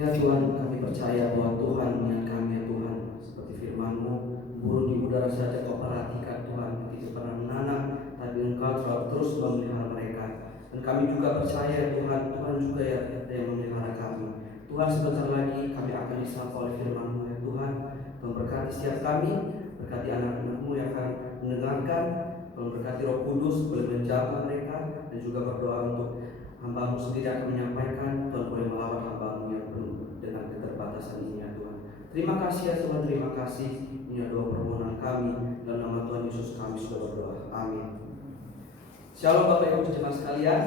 Ya Tuhan, kami percaya bahwa Tuhan melihat kami ya Tuhan. Seperti firman-Mu, burung di udara saja Kau perhatikan Tuhan, tidak pernah menanam, tapi Engkau terus memelihara mereka. Dan kami juga percaya Tuhan, Tuhan juga ya yang memelihara kami. Tuhan, sebentar lagi kami akan disapa oleh firman-Mu ya Tuhan. Tuhan berkati setiap kami, berkati anak-anak-Mu yang akan mendengarkan. Tuhan berkati Roh Kudus boleh menjamah mereka, dan juga berdoa untuk hamba-Mu sendiri akan menyampaikan. Tuhan boleh melawat hamba-Mu yang penuh dengan keterbatasan ini ya Tuhan. Terima kasih ya Tuhan, terima kasih. Ini adalah permohonan kami, dalam nama Tuhan Yesus kami sudah berdoa. Amin. Shalom Bapak Ibu jemaat sekalian.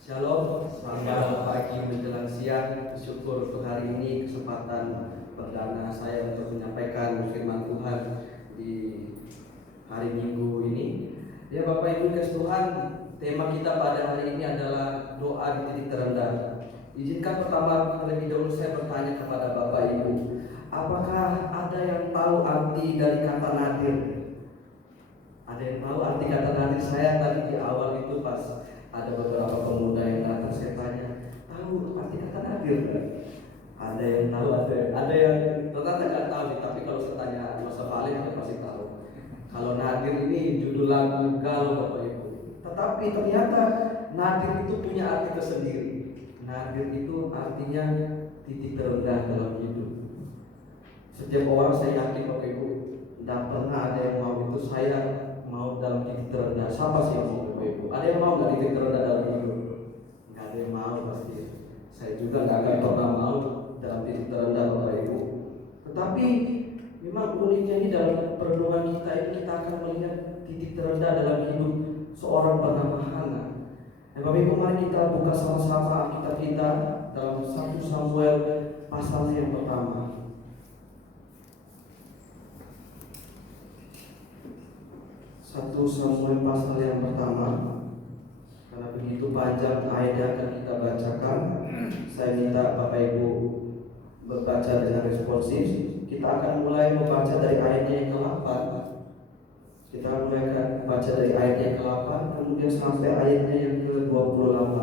Shalom, selamat pagi menjelang siang. Syukur untuk hari ini kesempatan perdana saya untuk menyampaikan firman Tuhan di hari Minggu ini. Ya Bapak Ibu kasih Tuhan, tema kita pada hari ini adalah doa di titik terendah. Izinkan pertama terlebih dahulu saya bertanya kepada Bapak Ibu, apakah ada yang tahu arti dari kata nadir? Ada yang tahu arti kata nadir? Saya tadi di awal itu pas ada beberapa pemuda yang datang, saya tanya, tahu arti kata nadir? Ada yang tahu, ada yang ternyata nggak tahu. Tapi kalau saya tanya Mas Valen, dia pasti tahu. Kalau nadir ini judul lagu galau Bapak Ibu. Tetapi ternyata nadir itu punya arti tersendiri. Nadir itu artinya titik terendah dalam hidup. Setiap orang, saya yakin Bapak Ibu, tidak pernah ada yang mau itu saya mau dalam titik terendah. Siapa sih yang mau Bapak Ibu? Ada yang mau nggak titik terendah dalam hidup? Nggak ada yang mau pasti. Saya juga nggak akan pernah mau dalam titik terendah Bapak Ibu. Tetapi memang uniknya ini dalam perenungan kita ini kita akan melihat titik terendah dalam hidup seorang bernama Hana. Bapak Ibu, mari kita buka sama-sama Alkitab kita dalam 1 Samuel pasal yang pertama. 1 Samuel pasal yang pertama. Karena begitu panjang ayat yang akan kita bacakan, saya minta Bapak Ibu membaca dengan responsif. Kita akan mulai membaca dari ayatnya yang ke-8. Kita mulai baca dari ayatnya yang ke-8, kemudian sampai ayatnya yang ke-28.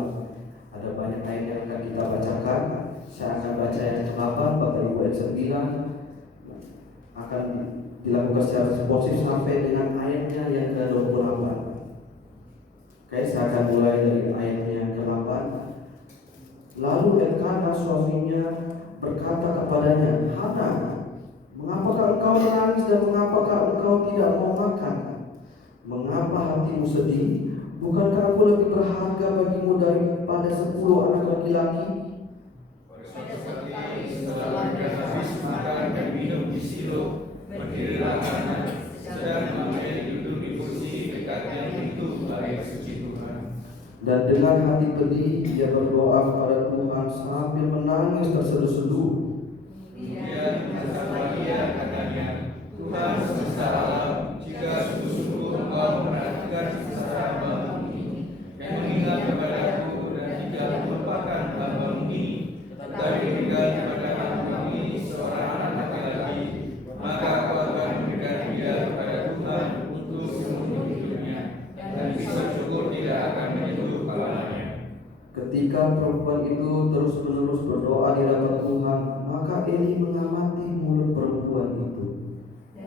Ada banyak ayat yang akan kita bacakan. Saya akan baca yang ke-8, Bapak Ibu ayat 9 akan dilakukan secara responsif sampai dengan ayatnya yang ke-28. Oke, saya akan mulai dari ayatnya yang ke-8. Lalu Elkana suaminya berkata kepadanya, Hana, mengapakah engkau menangis dan mengapakah engkau tidak mau makan? Mengapa hatimu sedih? Bukankah aku lebih berharga bagimu daripada 10 anak laki-laki? Setelah mereka habis makan dan minum di Silo, berdirilah Hana, sedang menjadi duduk di kursi dekatnya pintu air suci Tuhan. Dan dengan hati pedih dia berdoa kepada Tuhan sambil menangis terseduh-seduh. Kemudian bersama dia katanya, Tuhan semesta alam, jika sungguh-sungguh engkau memperhatikan sengsara hamba-Mu ini, yang mengingat kepadaku dan tidak melupakan hamba-Mu ini, tetapi berikan kepada hamba-Mu ini seorang anak laki-laki, maka Kau akan memberikan dia kepada Tuhan untuk seumur hidupnya, dan bisa syukur tidak akan menyentuh kepalanya. Ketika perempuan itu terus-menerus berdoa di hadapan Tuhan, maka Eli mengamati mulut perempuan itu.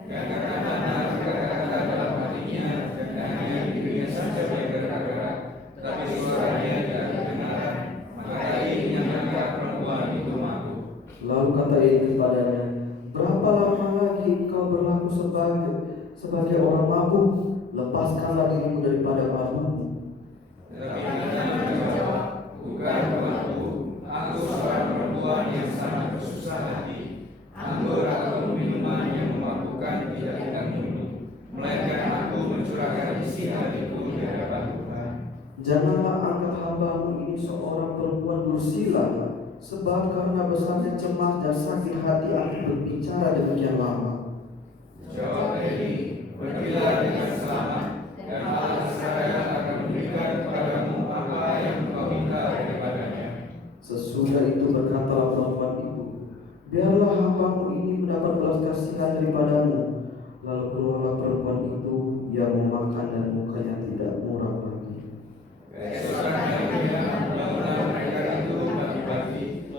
Dan kata-kata berkata dalam hatinya, dan hanya dirinya saja yang bergerak, tetapi suaranya tidak terdengar. Maka ia menyangka perempuan itu mabuk. Lalu kata Eli kepadanya, berapa lama lagi engkau berlaku sebagai orang mabuk? Lepaskanlah dirimu daripada mabukmu. Tetapi dia menjawab, bukan Tuanku, aku seorang perempuan yang sangat bersusah hati. Anggur atau minuman yang memabukkan tidak kita minum, melainkan aku mencurahkan isi hatiku di hadapan Tuhan. Janganlah angkat hamba-Mu ini seorang perempuan dursila, sebab karena besarnya cemas dan sakit hati aku berbicara demikian lama. Jawab Eli, pergilah dengan selamat, dan Allah saya akan memberikan kepadamu apa yang engkau minta daripadanya. Sesudah itu berkatalah perempuan itu, biarlah hamba-Mu ini mendapat belas kasihan daripadamu. Lalu keluarlah perempuan itu yang memakan dan mukanya tidak muram lagi. Keesokan harinya, mulailah mereka itu bagi-bagi,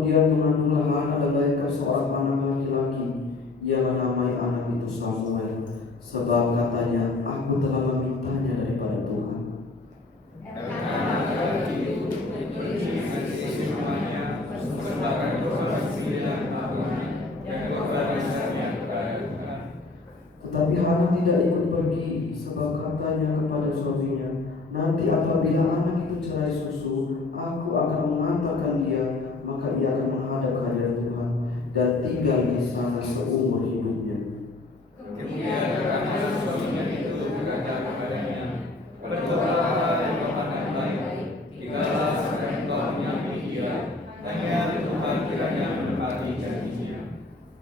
kemudian mengandunglah Hana dan melahirkan seorang anak laki-laki. Ia menamai anak itu Samuel, sebab katanya, aku telah memintanya daripada Tuhan. Tetapi Hana tidak ikut pergi, sebab katanya kepada suaminya, nanti apabila anak itu cerai susu, aku akan mengantarkan dia, maka ia akan menghadap kehadirat Tuhan dan tinggal di sana seumur hidupnya. Kemudian anak suaminya itu berkata kepadanya, berdoalah dan doakan baik, tinggallah sampai engkau menyambut dia, hanya Tuhan kiranya menepati janjinya.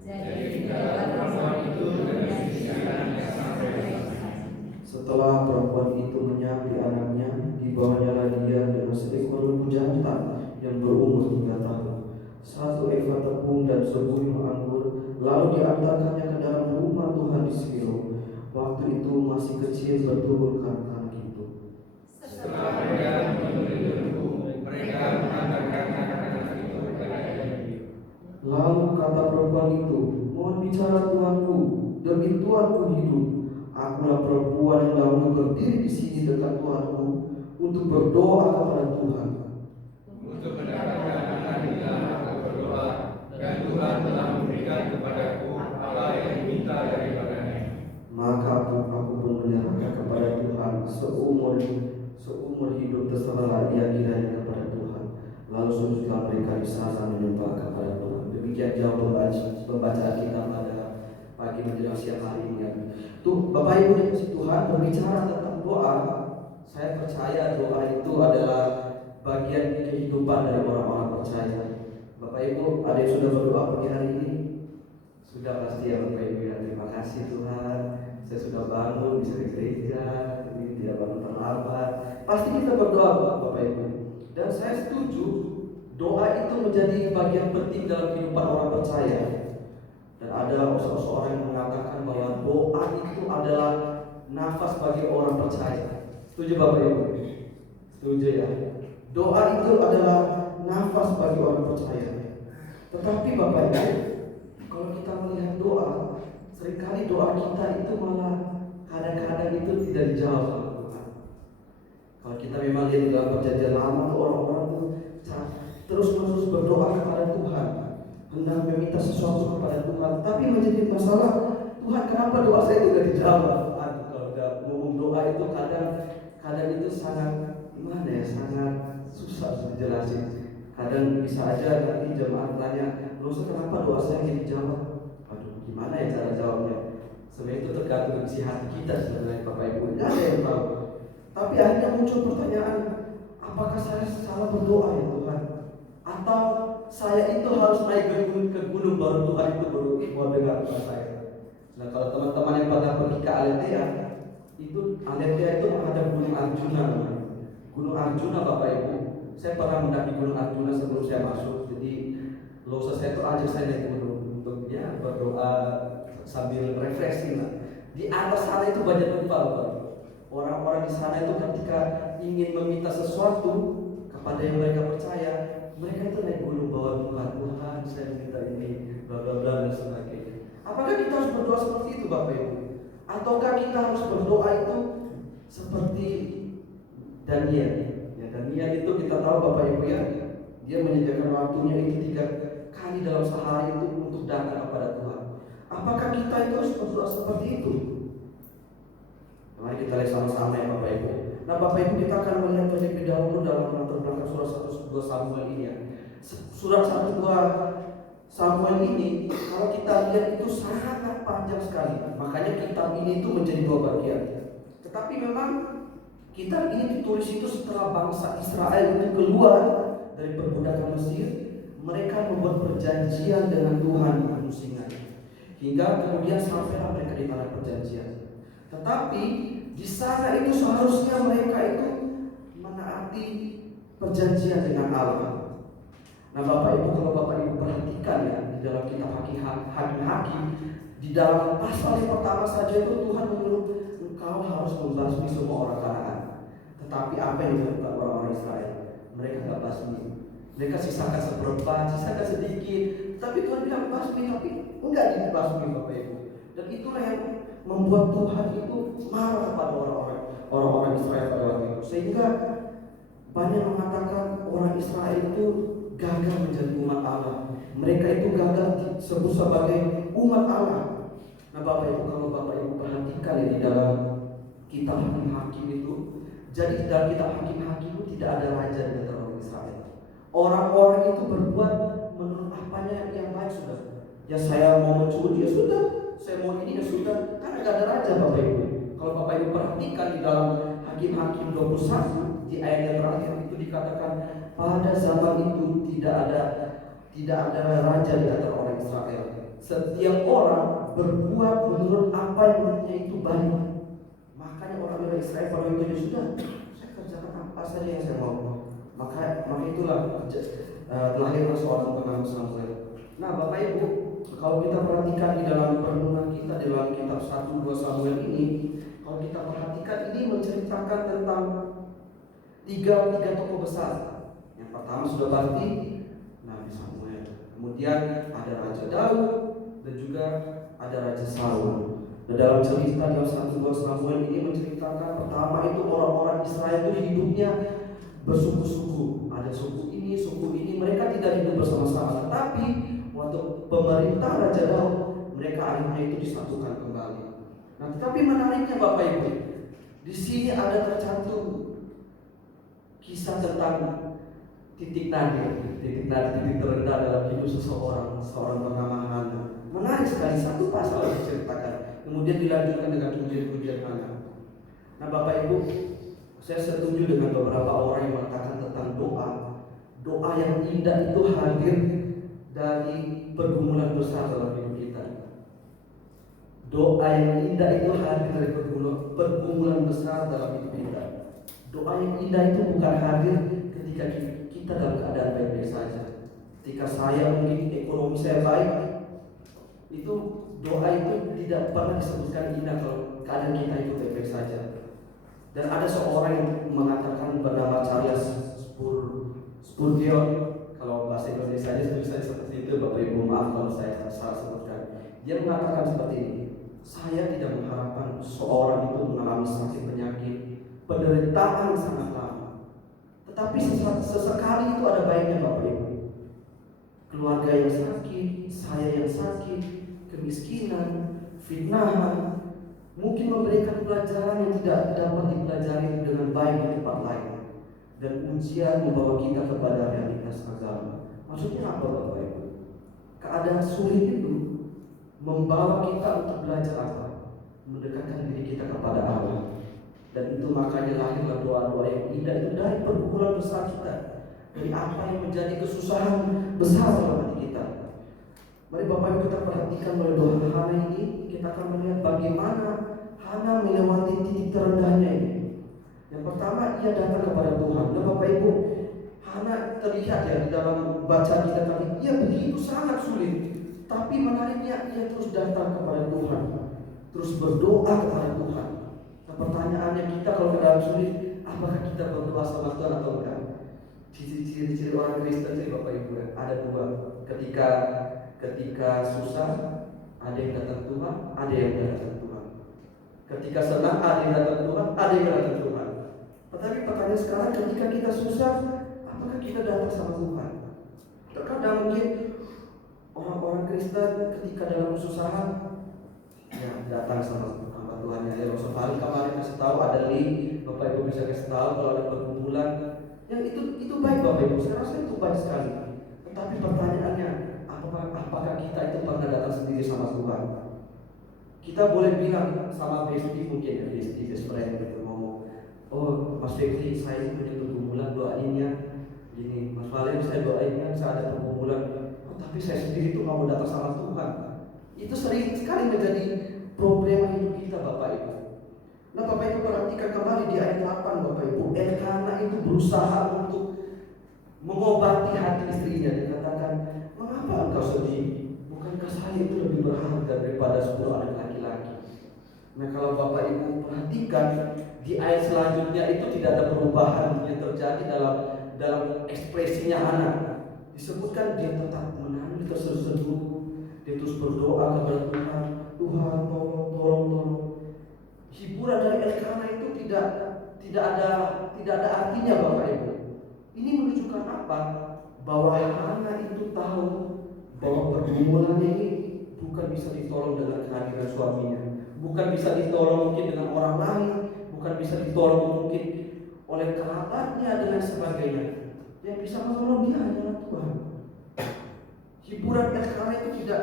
Jadi tinggallah perempuan itu dengan istrinya sampai selesai. Setelah perempuan itu menyambi anaknya, dibawanya dia dengan seekor lembu jantan yang berumur 3 tahun, 1 eva tepung dan sebuah anggur, lalu diantarkannya ke dalam rumah Tuhan di Silo. Waktu itu masih kecil betul anak itu. Setelah mereka membeli lembu, mereka mengantarkannya anak itu kepada dia. Lalu kata perempuan itu, mohon bicara tuanku, demi tuanku hidup. Akulah perempuan yang dahulu berdiri di sini dekat tuanku untuk berdoa kepada Tuhan. Untuk mendapatkan anak inilah aku berdoa, dan Tuhan telah memberikan kepadaku apa yang diminta daripadanya. Maka aku pun menyerahkan kepada Tuhan seumur hidup, terserahlah ia kiranya kepada Tuhan. Lalu sujudlah mereka di sana menyembah kepada Tuhan. Demikian jauh pembacaan kita pada pagi menjelang siang hari ini. Tuh, Bapak Ibu dikasih Tuhan berbicara tentang doa. Saya percaya doa itu adalah bagian kehidupan dari orang-orang percaya. Bapak Ibu, ada yang sudah berdoa pagi hari ini? Sudah pasti ya Bapak Ibu ya. Terima kasih Tuhan. Saya sudah bangun bisa ke gereja, ini tidak bangun terlambat. Pasti kita berdoa Bapak Ibu. Dan saya setuju doa itu menjadi bagian penting dalam kehidupan orang percaya. Dan ada seseorang yang mengatakan bahwa doa itu adalah nafas bagi orang percaya. Setuju Bapak Ibu? Setuju ya? Doa itu adalah nafas bagi orang percaya. Tetapi Bapak Ibu, kalau kita melihat doa, seringkali doa kita itu malah kadang-kadang itu tidak dijawab oleh Tuhan. Kalau kita memang lihat di dalam perjanjian lama tuh orang-orang tuh terus-menerus berdoa kepada Tuhan, hendak meminta sesuatu kepada Tuhan, tapi menjadi masalah, Tuhan kenapa doa saya itu tidak dijawab? Kalau udah ngomong doa itu kadang itu sangat gimana ya, sangat susah dijelasin. Kadang bisa aja nanti jemaat tanya, Ustaz kenapa doa saya tidak dijawab? Aduh, gimana ya cara jawabnya? Sebenarnya itu tergantung isi hati kita sebenarnya Bapak Ibu. Tidak ada yang tahu. Tapi akhirnya muncul pertanyaan, apakah saya salah berdoa ya Tuhan? Atau saya itu harus naik ke gunung baru Tuhan itu baru mau dengar doa saya? Nah kalau teman-teman yang pernah pergi ke Aletheia, itu Aletheia itu ada gunung Arjuna. Gunung Arjuna Bapak Ibu. Saya pernah mendaki gunung Arjuna sebelum saya masuk. Jadi Losa saya itu ajak saya naik gunung untuk ya berdoa sambil refreshing lah. Di atas sana itu banyak tempat Bapak. Orang-orang di sana itu ketika ingin meminta sesuatu kepada yang mereka percaya, mereka itu naik gunung bawa Tuhan, saya minta ini, bla bla bla dan sebagainya. Apakah kita harus berdoa seperti itu Bapak Ibu? Ataukah kita harus berdoa itu seperti Daniel? Ya, Daniel itu kita tahu Bapak Ibu ya, dia menyediakan waktunya itu 3 kali dalam sehari itu untuk datang kepada Tuhan. Apakah kita itu harus berdoa seperti itu? Mari kita lihat sama-sama ya Bapak Ibu. Nah Bapak Ibu, kita akan melihat terlebih dahulu dalam latar belakang surat 1-2 Samuel ini ya. Surat 1-2 Samuel ini kalau kita lihat itu sangat panjang sekali. Makanya kitab ini itu menjadi 2 bagian. Tetapi memang kitab ini ditulis itu setelah bangsa Israel itu keluar dari perbudakan Mesir. Mereka membuat perjanjian dengan Tuhan di Gunung Sinai, hingga kemudian sampailah mereka di tanah perjanjian. Tetapi di sana itu seharusnya mereka itu menaati perjanjian dengan Allah. Nah Bapak Ibu, kalau Bapak Ibu perhatikan ya di dalam kitab Hakim-Hakim, di dalam pasal yang pertama saja itu Tuhan menyuruh engkau harus membasmi semua orang Kanaan. Tetapi apa yang dilakukan orang-orang Israel? Mereka tidak basmi. Mereka sisakan seperempat, sisakan sedikit. Tapi Tuhan bilang basmi, tapi enggak dibasmi Bapak Ibu. Dan itulah yang membuat Tuhan itu marah kepada orang-orang Israel pada waktu itu. Sehingga banyak mengatakan orang Israel itu gagal menjadi umat Allah. Mereka itu gagal disebut sebagai umat Allah. Nah Bapak Ibu, kalau Bapak Ibu perhatikan ya di dalam kitab Hakim-Hakim itu, jadi di dalam kitab Hakim-Hakim itu tidak ada raja di antara orang Israel. Orang-orang itu berbuat menurut apanya yang baik sudah. Ya saya mau mencuri ya sudah, saya mau ini ya sudah, karena tidak ada raja Bapak Ibu. Kalau Bapak Ibu perhatikan di dalam Hakim-Hakim 21 di ayat yang terakhir itu dikatakan pada zaman itu tidak ada raja di antara orang Israel. Setiap orang berbuat menurut apa yang menurutnya itu baik. Makanya orang Israel pada waktu itu sudah, saya kerjakan apa saja yang saya mau. Maka itulah lahirlah seorang pengamat Samuel. Nah Bapak Ibu, kalau kita perhatikan di dalam perenungan kita di dalam kitab 1-2 Samuel ini, kalau kita perhatikan ini menceritakan tentang tiga tokoh besar. Yang pertama sudah pasti Nabi Samuel. Kemudian ada Raja Daud dan juga ada Raja Saul. Dan dalam cerita dalam 1-2 Samuel ini menceritakan pertama itu orang-orang Israel itu hidupnya bersuku-suku. Ada suku ini, mereka tidak hidup bersama-sama. Tapi waktu pemerintah Raja Daud, mereka akhirnya itu disatukan kembali. Nah, tetapi menariknya Bapak Ibu, di sini ada tercantum kisah tentang titik terendah dalam hidup seorang bernama Hana. Menarik sekali, satu pasal diceritakan, kemudian dilanjutkan dengan pujian-pujian Hana. Nah Bapak Ibu, saya setuju dengan beberapa orang yang mengatakan tentang doa yang indah itu hadir dari pergumulan besar dalam hidup kita. Doa yang indah itu hadir dari pergumulan besar dalam hidup kita. Doa yang indah itu bukan hadir ketika kita dalam keadaan baik-baik saja. Ketika saya mungkin ekonomi saya baik, itu doa itu tidak pernah disebutkan indah kalau keadaan kita itu baik-baik saja. Dan ada seorang yang mengatakan bernama Charles Spurgeon, kalau bahasa Indonesia tulisannya seperti itu, Bapak Ibu maaf kalau saya salah sebutkan. Dia mengatakan seperti ini, saya tidak mengharapkan seorang itu mengalami sakit penyakit, penderitaan sangat lama. Tetapi sesekali itu ada baiknya Bapak Ibu. Keluarga yang sakit, saya yang sakit, kemiskinan, fitnahan, mungkin memberikan pelajaran yang tidak dapat dipelajari dengan baik di tempat lain. Dan ujian membawa kita kepada realitas agama. Maksudnya apa Bapak Ibu? Keadaan sulit itu membawa kita untuk belajar apa? Mendekatkan diri kita kepada Allah. Dan itu makanya lahirlah doa-doa yang indah itu dari pergumulan besar kita, dari apa yang menjadi kesusahan besar dalam hati kita. Mari Bapak Ibu kita perhatikan melalui doa Hana ini, kita akan melihat bagaimana Hana melewati titik terendahnya ini. Yang pertama, ia datang kepada Tuhan. Dan Bapak Ibu, Hana terlihat ya di dalam bacaan kita tadi, ia begitu sangat sulit, tapi menariknya ia terus datang kepada Tuhan, terus berdoa kepada Tuhan. Nah, pertanyaannya kita kalau ke dalam sulit, apakah kita berdoa sama Tuhan atau enggak? Ciri-ciri orang Kristen sih Bapak Ibu ya, ada dua. Ketika susah, ada yang datang Tuhan, ada yang datang Tuhan. Ketika senang, ada yang datang Tuhan, ada yang datang Tuhan. Tetapi pertanyaan sekarang, ketika kita susah, apakah kita datang sama Tuhan? Terkadang mungkin orang-orang Kristen ketika dalam kesusahan, ya datang sama Tuhan. Ya, Rasul kemarin kasih tahu ada link, Bapak Ibu bisa kasih tahu kalau ada pergumulan. Yang itu baik Bapak Ibu, saya rasa itu baik sekali. Tetapi pertanyaannya, apakah kita itu pernah datang sendiri sama Tuhan? Kita boleh bilang sama bestie mungkin ya, best friend gitu, ngomong, oh Mas Fekri saya punya pergumulan, doain ya. Gini, Mas Valen saya doain ya, saya ada pergumulan. Oh, tapi saya sendiri tuh nggak mau datang sama Tuhan. Itu sering sekali menjadi problem hidup kita Bapak Ibu. Nah Bapak Ibu perhatikan kembali di ayat 8 Bapak Ibu, Elkana itu berusaha untuk mengobati hati istrinya. Dia katakan, mengapa engkau sedih? Bukankah saya itu lebih berharga daripada 10 anak laki-laki? Nah kalau Bapak Ibu perhatikan di ayat selanjutnya itu tidak ada perubahan yang terjadi dalam ekspresinya Hana. disebutkan dia tetap menangis terseduh, dia terus berdoa kepada Tuhan, Tuhan tolong. Hiburan dari Elkana itu tidak ada artinya Bapak Ibu. Ini menunjukkan apa? Bahwa Hana itu tahu bahwa pergumulannya ini bukan bisa ditolong dengan kehadiran suaminya, bukan bisa ditolong mungkin dengan orang lain, bukan bisa ditolong mungkin oleh kerabatnya dan lain sebagainya. Yang bisa menolong dia adalah Tuhan. Hiburan Elkana itu tidak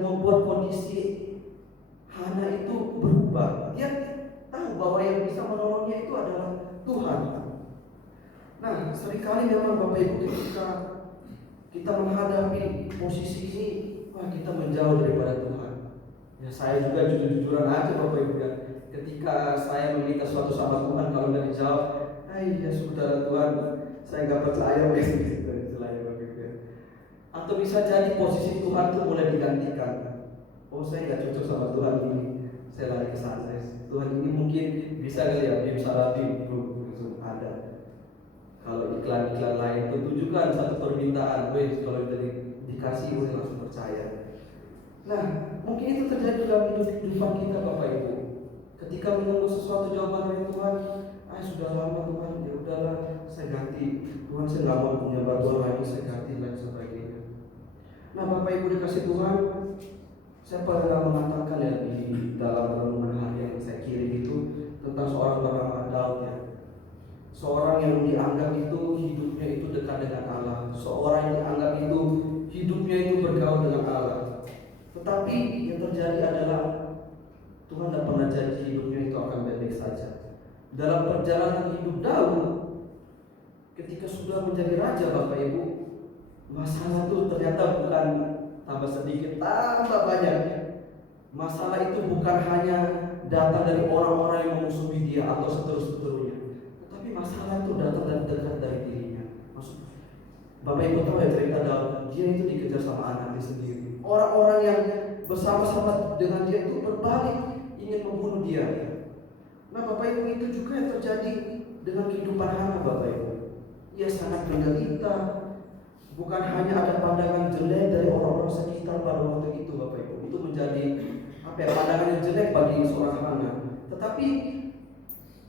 membuat kondisi Hana itu berubah. Dia tahu bahwa yang bisa menolongnya itu adalah Tuhan. Nah, seringkali memang Bapak Ibu ketika kita menghadapi posisi ini, kita menjauh daripada Tuhan. Ya, saya juga jujur-jujuran aja Bapak Ibu ya. Ketika saya meminta sesuatu sama Tuhan, kalau nggak dijawab, ya sudah Tuhan, saya nggak percaya atau bisa jadi posisi Tuhan itu mulai digantikan. Saya nggak cocok sama Tuhan ini, saya lari ke sana. Tuhan ini mungkin bisa kali ya, bisa lebih ada. Kalau iklan-iklan lain itu tujukan satu permintaan, kalau dikasih langsung percaya. Nah, mungkin itu terjadi dalam kehidupan kita Bapak Ibu. Ketika menunggu sesuatu jawaban dari Tuhan, sudah lama Tuhan, ya udahlah, saya ganti. Tuhan, saya nggak mau punya batuan lagi, saya ganti dan sebagainya. Nah, Bapak Ibu dikasih Tuhan, saya pernah mengatakan ya di dalam renungan hari yang saya kirim itu tentang seorang bernama Daud ya. Seorang yang dianggap itu hidupnya itu dekat dengan Allah, seorang yang dianggap itu hidupnya itu bergaul dengan Allah. Tetapi yang terjadi adalah Tuhan tidak pernah janji hidupnya itu akan baik-baik saja. Dalam perjalanan hidup Daud, ketika sudah menjadi raja Bapak Ibu, masalah itu ternyata bukan tambah sedikit, tambah banyak. Masalah itu bukan hanya datang dari orang-orang yang memusuhi dia atau seterusnya, tetapi masalah itu datang dari dekat dari dirinya. Maksud Bapak Ibu tahu ya cerita Daud, dia itu dikejar sama anaknya sendiri. Orang-orang yang bersama-sama dengan dia itu berbalik ingin membunuh dia. Nah Bapak Ibu, itu juga yang terjadi dengan kehidupan Hana Bapak Ibu. Ia sangat menderita. Bukan hanya ada pandangan jelek dari orang-orang sekitar pada waktu itu Bapak Ibu, itu menjadi pandangan yang jelek bagi seorang Hana. Tetapi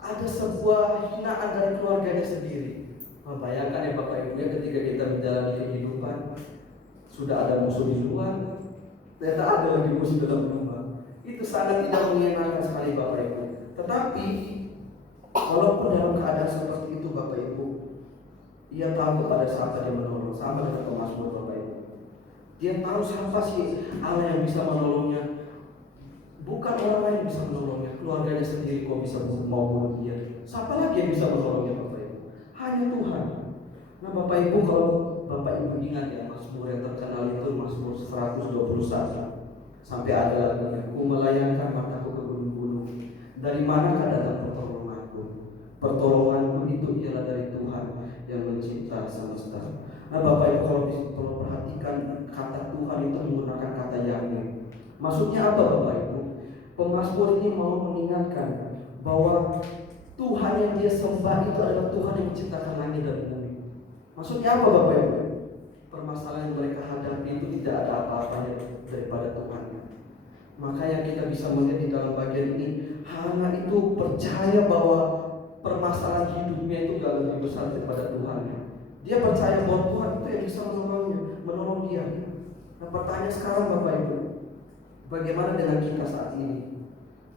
ada sebuah hinaan dari keluarganya sendiri. Bayangkan ya Bapak Ibu ya, ketika kita menjalani kehidupan, sudah ada musuh di luar, ternyata ada lagi musuh dalam rumah. Itu sangat tidak menyenangkan sekali Bapak Ibu. Tetapi walaupun dalam keadaan seperti itu Bapak Ibu, ia tahu kepada siapa dia menolong, sama dengan pemazmur Bapak Ibu. Dia tahu siapa sih Allah yang bisa menolongnya. Bukan orang lain yang bisa menolongnya, keluarganya sendiri kok bisa mau bunuh dia. Siapa lagi yang bisa menolongnya Bapak Ibu? Hanya Tuhan. Nah Bapak Ibu, kalau Bapak Ibu ingat ya, Mazmur yang terkenal itu Mazmur 121. Sampai ada lagunya, ku melayangkan mataku ke gunung-gunung, dari manakah datang pertolonganku? Pertolonganku itu ialah dari Tuhan yang mencipta semesta. Nah Bapak Ibu, kalau perhatikan kata Tuhan itu menggunakan kata Yahweh. Maksudnya apa Bapak Ibu? Pemazmur ini mau mengingatkan bahwa Tuhan yang dia sembah itu adalah Tuhan yang menciptakan langit dan bumi. Maksudnya apa Bapak Ibu? Permasalahan yang mereka hadapi itu tidak ada apa-apanya daripada Tuhan. Maka yang kita bisa melihat di dalam bagian ini, Hana itu percaya bahwa permasalahan hidupnya itu gak lebih besar daripada Tuhan. Dia percaya bahwa Tuhan itu yang bisa menolong dia. Nah pertanyaan sekarang Bapak Ibu, bagaimana dengan kita saat ini?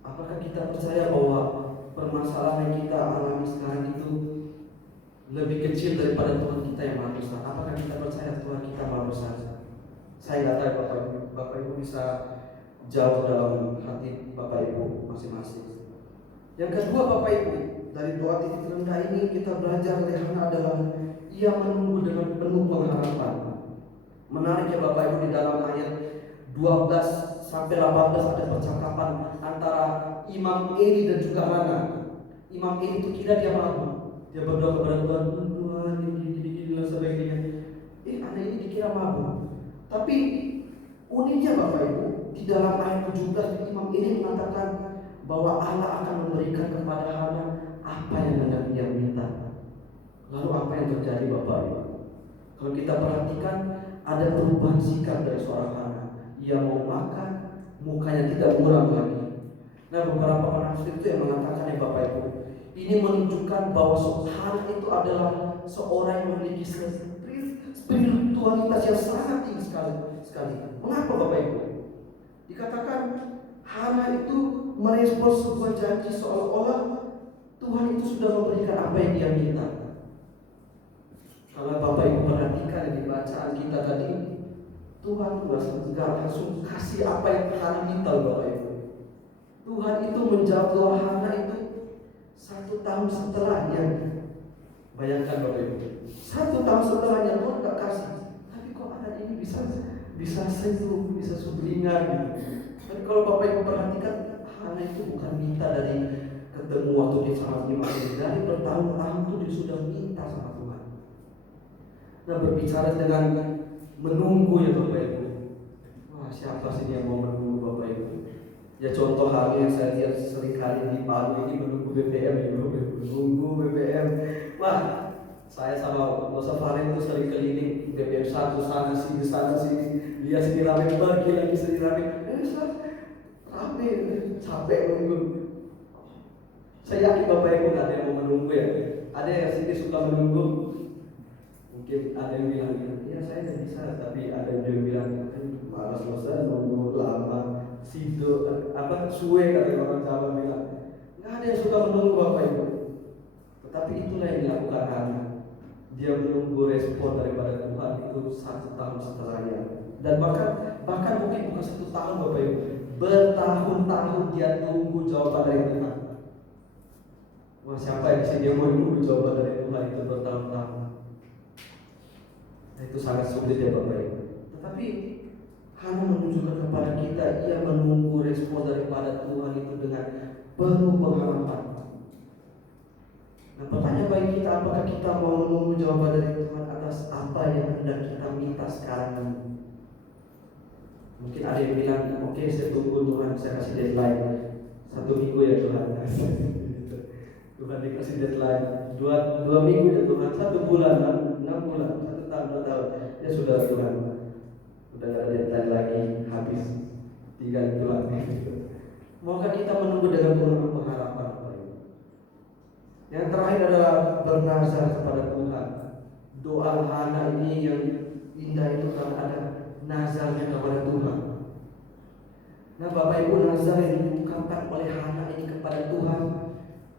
Apakah kita percaya bahwa permasalahan yang kita alami sekarang itu lebih kecil daripada Tuhan kita yang maha besar? Apakah kita percaya Tuhan kita maha besar? Saya nggak tahu Bapak Ibu. Bapak Ibu bisa jawab dalam hati Bapak Ibu masing-masing. Yang kedua Bapak Ibu, dari doa titik rendah ini kita belajar dari Hana adalah ia menunggu dengan penuh pengharapan. Menarik ya Bapak Ibu, di dalam ayat 12 sampai 18 ada percakapan antara Imam Eli dan juga Hana. Imam Eli itu kira dia mabuk. Dia berdoa kepada Tuhan, Tuhan ini dan sebagainya. Anak ini dikira mabuk. Tapi uniknya Bapak Ibu, di dalam ayat 17 Imam Eli mengatakan bahwa Allah akan memberikan kepada Hana apa yang hendak dia minta. Lalu apa yang terjadi Bapak Ibu? Kalau kita perhatikan ada perubahan sikap dari seorang anak. Ia mau makan, mukanya tidak muram lagi. Nah, beberapa penafsir itu yang mengatakan ya Bapak Ibu, ini menunjukkan bahwa Hana itu adalah seorang yang memiliki spiritualitas yang sangat tinggi sekali. Mengapa Bapak Ibu? Dikatakan Hana itu merespons sebuah janji seolah-olah Tuhan itu sudah memberikan apa yang dia minta. Kalau Bapak Ibu perhatikan di bacaan kita tadi, Tuhan enggak langsung kasih apa yang Hana minta Bapak Ibu. Tuhan itu menjawab doa Hana itu 1 tahun setelahnya. Bayangkan Bapak Ibu, 1 tahun setelahnya Tuhan gak kasih, tapi kok anak ini bisa senyum, bisa sumringah gitu. Tapi kalau Bapak Ibu perhatikan, Hana itu bukan minta dari ketemu waktu dia sama Imanuel, dari bertahun-tahun itu dia sudah minta sama Tuhan. Nah, berbicara dengan menunggu ya Bapak Ibu. Wah, siapa sih yang mau menunggu Bapak Ibu? Ya contoh halnya yang saya lihat seringkali di Palu ini menunggu BBM ya Bapak Ibu. Menunggu BBM. Wah, saya sama Musa Farid itu sering keliling BBM satu sana sini dia sini rame bagi lagi sini rame. Rame, capek nunggu. Saya yakin Bapak Ibu nggak ada yang mau menunggu ya. Ada yang sini suka menunggu. Mungkin ada yang bilang, ya saya nggak bisa, tapi ada yang bilang, malas bosan nunggu lama, sido, suwe kata orang Jawa bilang. Nggak ada yang suka menunggu Bapak Ibu. Tetapi itulah yang dilakukan Hana. Dia menunggu respon daripada Tuhan itu 1 tahun setelahnya. Dan bahkan mungkin bukan 1 tahun Bapak Ibu, bertahun-tahun dia tunggu jawaban dari Tuhan. Wah, siapa yang bisa dia mau menunggu jawaban dari Tuhan itu bertahun-tahun? Nah, itu sangat sulit ya Bapak Ibu. Tetapi Hana menunjukkan kepada kita, ia menunggu respon daripada Tuhan itu dengan penuh pengharapan. Nah, pertanyaan bagi kita, apakah kita mau menunggu jawaban dari Tuhan atas apa yang hendak kita minta sekarang ini? Mungkin ada yang bilang, oke, saya tunggu Tuhan, saya kasih deadline 1 minggu ya Tuhan. Tuhan dikasih deadline 2 minggu ya Tuhan, 1 bulan, 6 bulan, 1 tahun, 2 tahun. Ya sudah Tuhan, udah gak ada deadline lagi, habis, tinggal Tuhan. Maukah kita menunggu dengan penuh pengharapan? Yang terakhir adalah bernazar kepada Tuhan. Doa Hana ini yang indah itu karena ada nazarnya kepada Tuhan. Nah Bapak Ibu, nazar yang diungkapkan oleh Hana ini kepada Tuhan,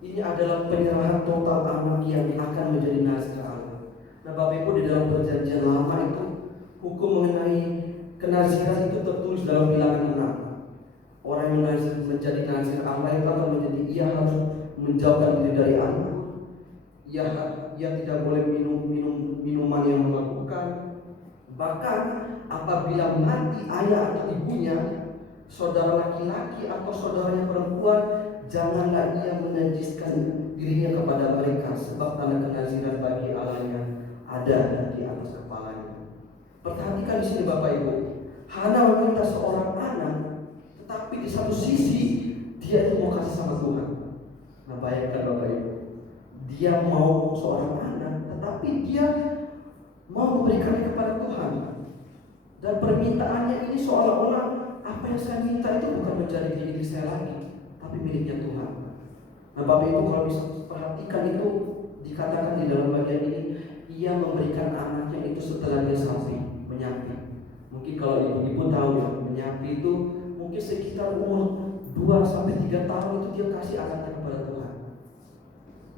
ini adalah penyerahan total anak yang akan menjadi nazar Allah. Nah Bapak Ibu, di dalam perjanjian lama itu hukum mengenai kenaziran itu tertulis dalam Bilangan 6. Orang yang menjadi nazir Allah itu akan menjadi, ia harus menjauhkan diri dari anggur, ia tidak boleh minum minuman yang memabukkan. Bahkan apabila mati ayah atau ibunya, saudara laki-laki atau saudaranya perempuan, janganlah ia menajiskan dirinya kepada mereka, sebab tanda kenaziran bagi Allahnya ada di atas kepalanya. Perhatikan di sini Bapak Ibu, Hana meminta seorang anak, tetapi di satu sisi dia itu mau kasih sama Tuhan. Nah bayangkan Bapak Ibu, dia mau seorang anak, tetapi dia mau memberikannya kepada Tuhan. Dan permintaannya ini seolah-olah apa yang saya minta itu bukan menjadi milik saya lagi, tapi miliknya Tuhan. Nah Bapak Ibu, kalau bisa perhatikan itu dikatakan di dalam bagian ini, ia memberikan anaknya itu setelah dia sampai menyapit. Mungkin kalau ibu-ibu tahu ya, menyapit itu mungkin sekitar umur 2-3 tahun itu dia kasih anaknya kepada Tuhan.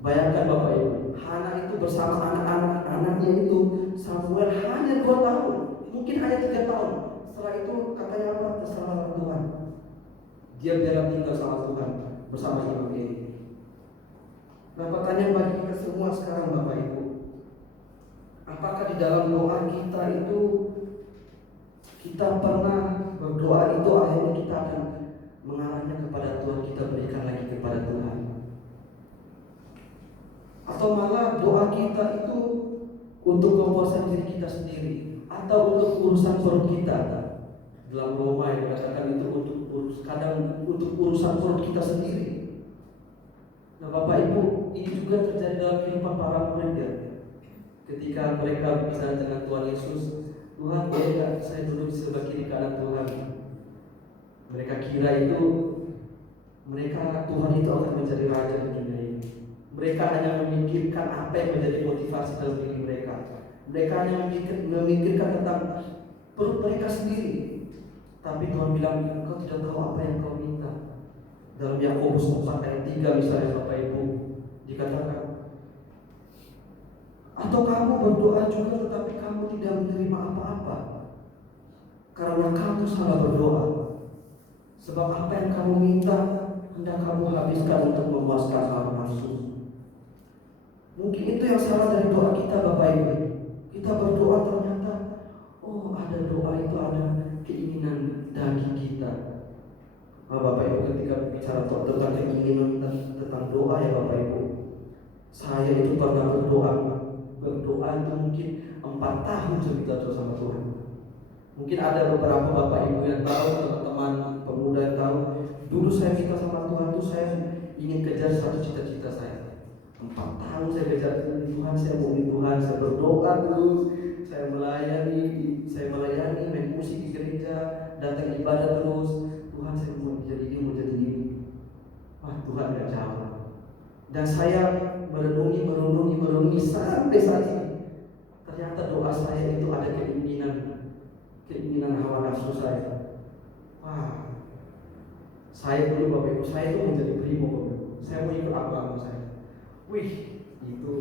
Bayangkan Bapak Ibu, Hana itu bersama anak-anaknya itu, Samuel hanya 2 tahun, mungkin hanya 3 tahun. Setelah itu katanya apa? Bersama Tuhan. Dia biarlah tinggal sama Tuhan bersama ibu ini. Nah pertanyaan bagi kita semua sekarang Bapak Ibu, apakah di dalam doa kita itu kita pernah berdoa itu akhirnya kita akan mengarahnya kepada Tuhan, kita berikan lagi kepada Tuhan? Atau malah doa kita itu untuk kepuasan diri kita sendiri, atau untuk urusan perut kita? Dalam Roma yang dikatakan itu kadang untuk urusan perut kita sendiri. Nah Bapak Ibu, ini juga terjadi dalam kehidupan para murid ya. Ketika mereka bicara dengan Tuhan Yesus, Tuhan boleh nggak saya duduk di sebelah kiri kanan Tuhan? Mereka kira itu Tuhan itu akan menjadi raja di dunia ini. Mereka hanya memikirkan apa yang menjadi motivasi dalam diri mereka. Mereka hanya memikirkan tentang perut mereka sendiri. Tapi Tuhan bilang, engkau tidak tahu apa yang kau minta. Dalam Yakobus 4 ayat 3 misalnya Bapak Ibu dikatakan, atau kamu berdoa juga tetapi kamu tidak menerima apa-apa karena kamu salah berdoa. Sebab apa yang kamu minta hendak kamu habiskan untuk memuaskan hawa nafsu. Mungkin itu yang salah dari doa kita Bapak Ibu. Kita berdoa ternyata ada doa itu ada keinginan daging kita. Bapak Ibu ketika bicara tentang keinginan tentang doa ya Bapak Ibu, saya itu pernah berdoa itu mungkin 4 tahun saya minta doa sama Tuhan. Mungkin ada beberapa Bapak Ibu yang tahu, teman-teman pemuda yang tahu, dulu saya minta sama Tuhan itu saya ingin kejar satu cita-cita saya. 4 tahun saya kejar Tuhan, saya mau Tuhan, saya berdoa terus, saya melayani, main musik di gereja, datang ibadah terus. Tuhan saya mau jadi ini. Wah, Tuhan gak jawab. Dan saya merenungi sampai saat ini. Ternyata doa saya itu ada keinginan hawa nafsu saya. Wah, saya dulu Bapak Ibu, saya itu menjadi primo Bapak Ibu. Saya mau ikut agama saya. Wih, itu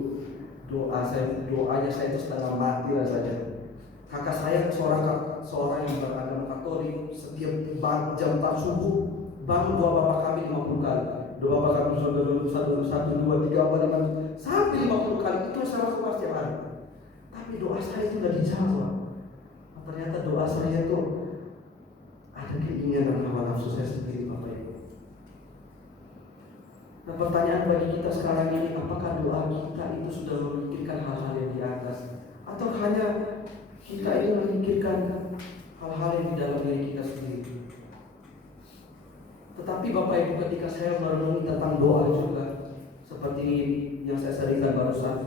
doanya saya itu setengah mati rasanya. Kakak saya seorang yang beragama Katolik, setiap jam 4 subuh bangun doa Bapak kami 50 kali. Doa Bapak kami satu, 1, 2, 3, 4, 5 sampai 50 kali itu saya lakukan setiap hari. Tapi doa saya itu sudah dijawab. Ternyata doa saya itu ada keinginan hawa nafsu saya sendiri Bapak Ibu. Nah, pertanyaan bagi kita sekarang ini, apakah doa kita itu sudah memikirkan hal-hal yang di atas, atau hanya kita ini memikirkan hal-hal yang di dalam diri kita sendiri? Tetapi Bapak Ibu, ketika saya merenungi tentang doa juga, seperti yang saya ceritakan barusan,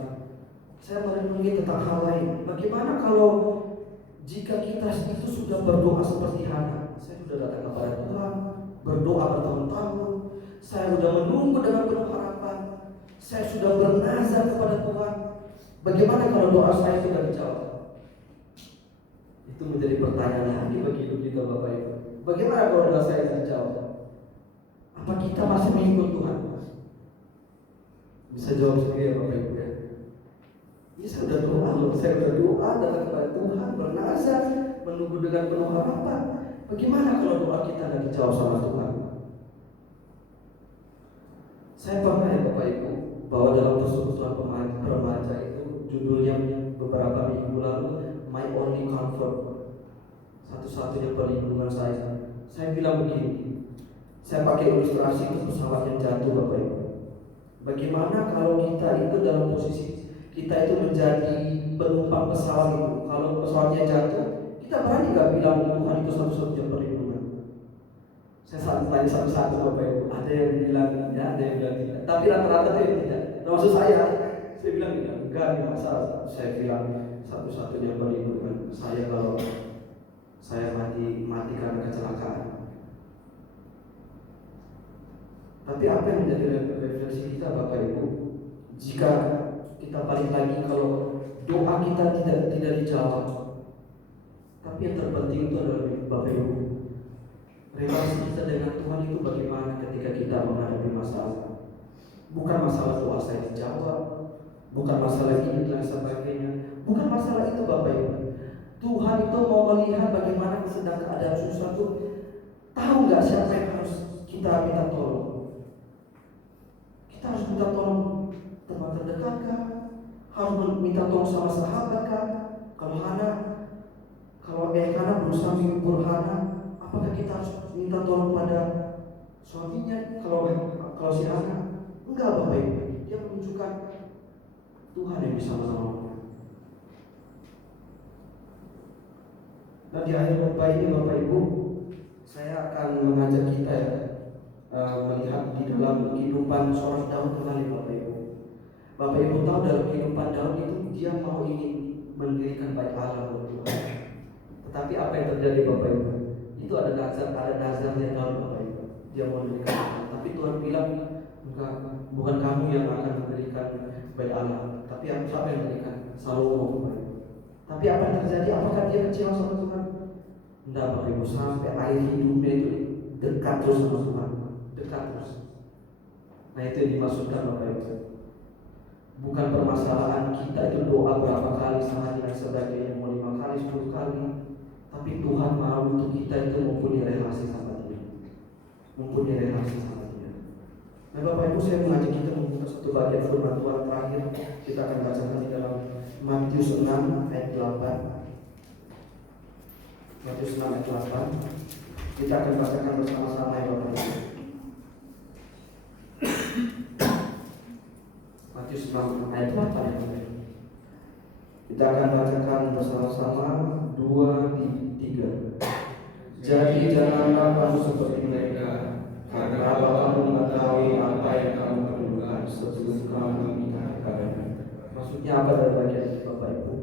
saya merenungi tentang hal lain. Bagaimana kalau jika kita itu sudah berdoa seperti Hana? Saya sudah datang kepada Tuhan, berdoa bertahun-tahun, saya sudah menunggu dengan penuh harapan, saya sudah bernazar kepada Tuhan. Bagaimana kalau doa saya sudah dijawab? Itu menjadi pertanyaan lagi bagi hidup kita Bapak Ibu. Bagaimana kalau doa saya dijawab? Apa kita masih mengikut Tuhan? Bisa jawab sendiri Bapak Ibu ya. Ini saya sudah doa datang kepada Tuhan, bernazar, menunggu dengan penuh harapan. Bagaimana kalau doa kita tidak dijawab sama Tuhan? Saya pernah ya Bapak Ibu, bahwa dalam persekutuan remaja itu judulnya beberapa minggu lalu, My Only Comfort, satu-satunya perlindungan saya. Saya bilang begini, saya pakai ilustrasi itu pesawat yang jatuh Bapak Ibu. Bagaimana kalau kita itu dalam posisi kita itu menjadi penumpang pesawat itu? Kalau pesawatnya jatuh, kita berani nggak bilang Tuhan itu satu-satunya perlindungan? Saya tanya satu-satu Bapak Ibu. Ada yang bilang ya, ada yang bilang tidak. Tapi rata-rata itu yang tidak. Nah, maksud saya bilang tidak. Enggak masalah. Saya bilang satu-satunya perlindungan saya kalau saya mati karena kecelakaan. Tapi apa yang menjadi refleksi kita Bapak Ibu? Jika kita balik lagi, kalau doa kita tidak dijawab, tapi yang terpenting itu adalah Bapak Ibu, relasi kita dengan Tuhan itu bagaimana ketika kita menghadapi masalah. Bukan masalah doa saya dijawab, bukan masalah ini dan sebagainya, bukan masalah itu Bapak Ibu. Tuhan itu mau melihat bagaimana sedang keadaan susah itu. Tahu nggak siapa yang harus kita minta tolong? Kita harus minta tolong teman terdekat kah? Harus minta tolong sama sahabat kah? Kalau Hana berusaha menghibur Hana, apakah kita harus minta tolong pada suaminya? Kalau si Hana, enggak Bapak Ibu. Dia menunjukkan Tuhan yang bisa menolong. Nah, di akhir khotbah ini Bapak Ibu, saya akan mengajak kita melihat di dalam kehidupan seorang Daud kembali Bapak Ibu. Bapak Ibu tahu dalam kehidupan Daud itu dia mau ingin mendirikan bait Allah buat Tuhan. Tetapi apa yang terjadi Bapak Ibu? Itu ada nazarnya Daud Bapak Ibu. Dia mau mendirikan bait Allah. Tapi Tuhan bilang bukan kamu yang akan mendirikan bait Allah, tapi siapa yang mendirikan? Salomo Bapak Ibu. Tapi apa yang terjadi? Apakah dia kecewa sama Tuhan? Tidak Bapak Ibu, sampai akhir hidupnya itu dekat terus sama Tuhan, dekat terus. Nah itu yang dimaksudkan Bapak Ibu. Bukan permasalahan kita itu doa berapa kali sehari dan sebagainya, mau 5 kali, 10 kali. Tapi Tuhan mau untuk kita itu mempunyai relasi sama Dia, mempunyai relasi sama Dia. Nah Bapak Ibu, saya mengajak kita membuka satu bagian firman Tuhan terakhir. Kita akan bacakan di dalam Matius 6 ayat 8. Matius 6 ayat 8. Kita akan bacakan bersama-sama ya Bapak Ibu. Matius 6 ayat 8 ya Bapak Ibu. Kita akan bacakan bersama-sama 2, 3. Jadi janganlah kamu seperti mereka, karena Bapa mengetahui apa yang kamu perlukan sebelum kamu meminta kepadanya. Maksudnya apa dari bagian ini Bapak Ibu?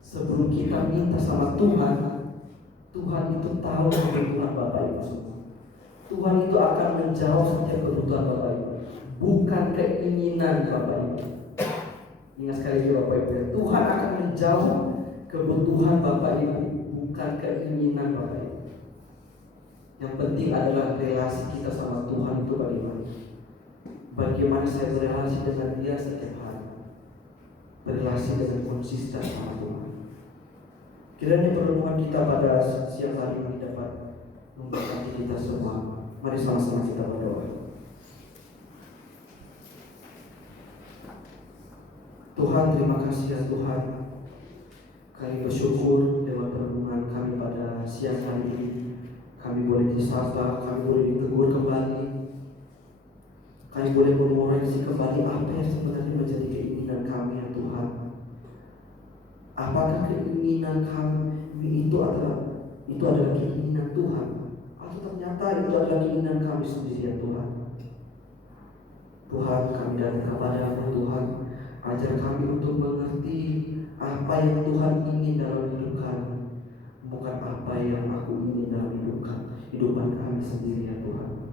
Sebelum kita minta sama Tuhan, Tuhan itu tahu kebutuhan Bapak Ibu semua. Tuhan itu akan menjawab setiap kebutuhan Bapak Ibu, bukan keinginan Bapak Ibu. Ingat sekali lagi Bapak Ibu, Tuhan akan menjawab kebutuhan Bapak Ibu, bukan keinginan Bapak Ibu. Yang penting adalah relasi kita sama Tuhan itu bagaimana. Bagaimana saya berrelasi dengan Dia setiap hari, berrelasi dengan konsisten sama Tuhan. Kiranya pertemuan kita pada siang hari ini dapat memberkati kita semua. Mari sama-sama kita berdoa. Tuhan, terima kasih ya Tuhan. Kami bersyukur lewat pertemuan kami pada siang hari ini. Kami boleh disapa, kami boleh ditegur kembali, kami boleh mengoreksi kembali apa yang sebenarnya menjadi keinginan kami ya Tuhan. Apakah keinginan kami itu adalah keinginan Tuhan, atau ternyata itu adalah keinginan kami sendiri ya Tuhan. Tuhan, kami datang kepada-Mu Tuhan, ajar kami untuk mengerti apa yang Tuhan ingin dalam hidup kami, bukan apa yang aku ingin dalam hidupan kami sendiri ya Tuhan.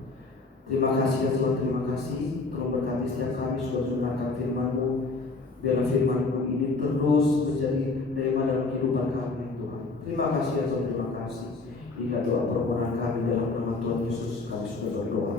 Terima kasih ya Tuhan, terima kasih. Tolong berkati setiap kami sudah mendengarkan firman-Mu. Biarlah firman-Mu ini terus menjadi rema dalam kehidupan kami ya Tuhan. Terima kasih ya Tuhan, terima kasih. Inilah doa permohonan kami dalam nama Tuhan Yesus, kami sudah berdoa.